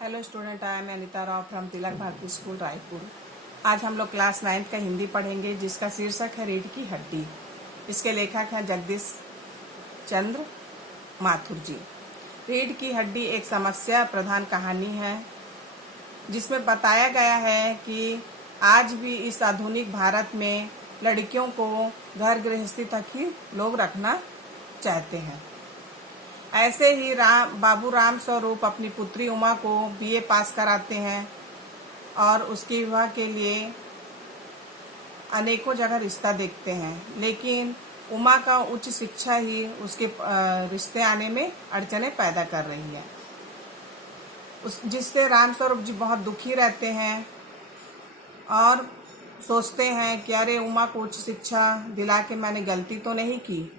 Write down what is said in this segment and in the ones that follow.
Hello student, I am Anita Rao from Tilak Bharati school Raipur. आज हम लोग क्लास 9th का हिंदी पढ़ेंगे, जिसका शीर्षक है रीढ़ की हड्डी। इसके लेखक हैं जगदीश चंद्र माथुर जी। रीढ़ की हड्डी एक समस्या प्रधान कहानी है, जिसमें बताया गया है कि आज भी इस आधुनिक भारत में लड़कियों को घर गृहस्थी तक ही लोग रखना चाहते हैं। ऐसे ही बाबू राम स्वरूप अपनी पुत्री उमा को बीए पास कराते हैं और उसके विवाह के लिए अनेकों जगह रिश्ता देखते हैं, लेकिन उमा का उच्च शिक्षा ही उसके रिश्ते आने में अड़चने पैदा कर रही है, जिससे राम स्वरूप जी बहुत दुखी रहते हैं और सोचते हैं कि अरे उमा को उच्च शिक्षा दिला के मैंने गलती तो नहीं की।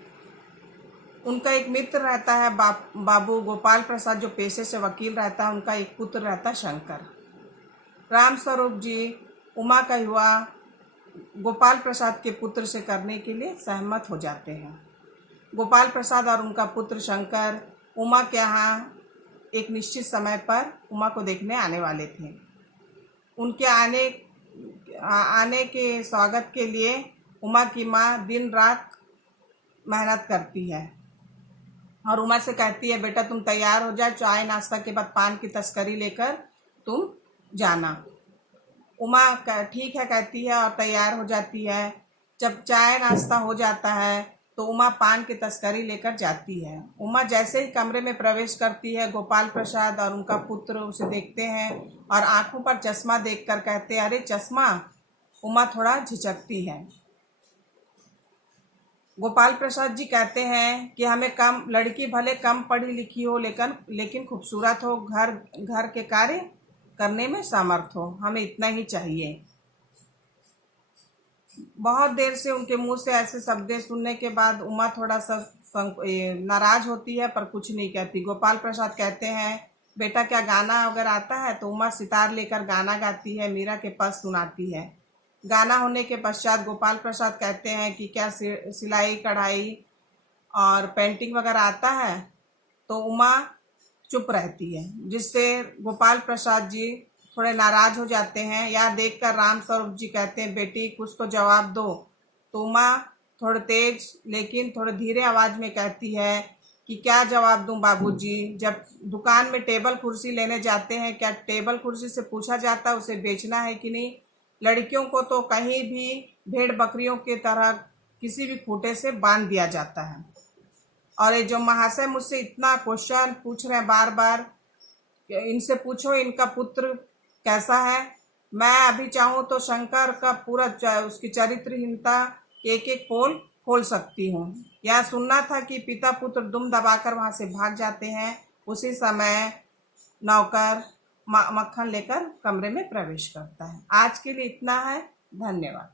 उनका एक मित्र रहता है बाबू गोपाल प्रसाद, जो पेशे से वकील रहता है। उनका एक पुत्र रहता है शंकर। राम स्वरूप जी उमा का विवाह गोपाल प्रसाद के पुत्र से करने के लिए सहमत हो जाते हैं। गोपाल प्रसाद और उनका पुत्र शंकर उमा के यहाँ एक निश्चित समय पर उमा को देखने आने वाले थे। उनके आने के स्वागत के लिए उमा की माँ दिन रात मेहनत करती है और उमा से कहती है, बेटा तुम तैयार हो जाए, चाय नाश्ता के बाद पान की तस्करी लेकर तुम जाना। उमा ठीक है कहती है और तैयार हो जाती है। जब चाय नाश्ता हो जाता है तो उमा पान की तस्करी लेकर जाती है। उमा जैसे ही कमरे में प्रवेश करती है, गोपाल प्रसाद और उनका पुत्र उसे देखते हैं और आंखों पर चश्मा देखकर कहते हैं, अरे चश्मा। उमा थोड़ा झिझकती है। गोपाल प्रसाद जी कहते हैं कि हमें लड़की भले कम पढ़ी लिखी हो, लेकिन खूबसूरत हो, घर के कार्य करने में समर्थ हो, हमें इतना ही चाहिए। बहुत देर से उनके मुंह से ऐसे शब्द सुनने के बाद उमा थोड़ा सा नाराज होती है, पर कुछ नहीं कहती। गोपाल प्रसाद कहते हैं, बेटा क्या गाना अगर आता है? तो उमा सितार लेकर गाना गाती है, मीरा के पद सुनाती है। गाना होने के पश्चात गोपाल प्रसाद कहते हैं कि क्या सिलाई कढ़ाई और पेंटिंग वगैरह आता है? तो उमा चुप रहती है, जिससे गोपाल प्रसाद जी थोड़े नाराज हो जाते हैं। यह देखकर राम स्वरूप जी कहते हैं, बेटी कुछ तो जवाब दो। तो उमा थोड़े तेज लेकिन थोड़े धीरे आवाज में कहती है कि क्या जवाब दूं बाबूजी? जब दुकान में टेबल कुर्सी लेने जाते हैं, क्या टेबल कुर्सी से पूछा जाता है उसे बेचना है कि नहीं? लड़कियों को तो कहीं भी भेड़ बकरियों की तरह किसी भी खूंटे से बांध दिया जाता है। और ये जो महाशय मुझसे इतना क्वेश्चन पूछ रहे हैं बार बार, इनसे पूछो इनका पुत्र कैसा है। मैं अभी चाहूँ तो शंकर का पूरा उसकी चरित्रहीनता एक एक पोल खोल सकती हूँ। यह सुनना था कि पिता पुत्र दुम दबाकर वहां से भाग जाते हैं। उसी समय नौकर मक्खन लेकर कमरे में प्रवेश करता है। आज के लिए इतना है। धन्यवाद।